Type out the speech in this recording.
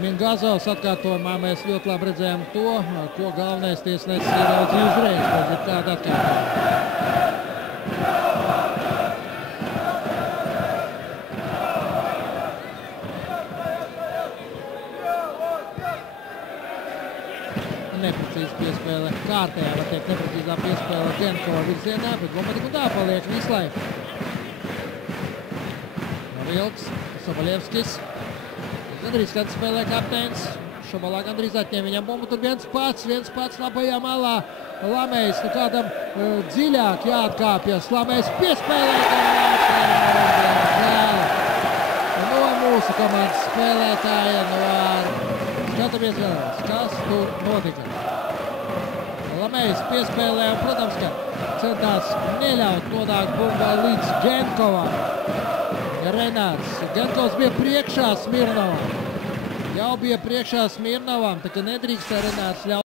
Mingazovs atkārtojumā mēs ļoti labi redzējām to, ko galvenais tiesnesis ieraudzīja uzreiz, bet ir kāda atkārtojuma. Neprecīzi piespēle kārtējā, var teikt, neprecīzā piespēle Genkova virzienā, bet Gomedigundā paliek Vislai. Vilks, Soboļevskis. Gandrīz kāds spēlē kapteins. Šobalā gandrīz atņem viņam bumbu. Tur viens pats labajā malā. Lamejs, nu kādam dziļāk jāatkāpjas. Lamejs piespēlē. No mūsu komandas spēlētāja. Skatāmies vēlreiz, kas tur notika. Lamejs piespēlē un, protams, ka centās neļaut nonākt bumbai līdz Genkovam. Renārs. Genkovs bija priekšā Smirnovam. Jau bija priekšā Smirnovam, tā ka nedrīkstēja Renārs ļaut.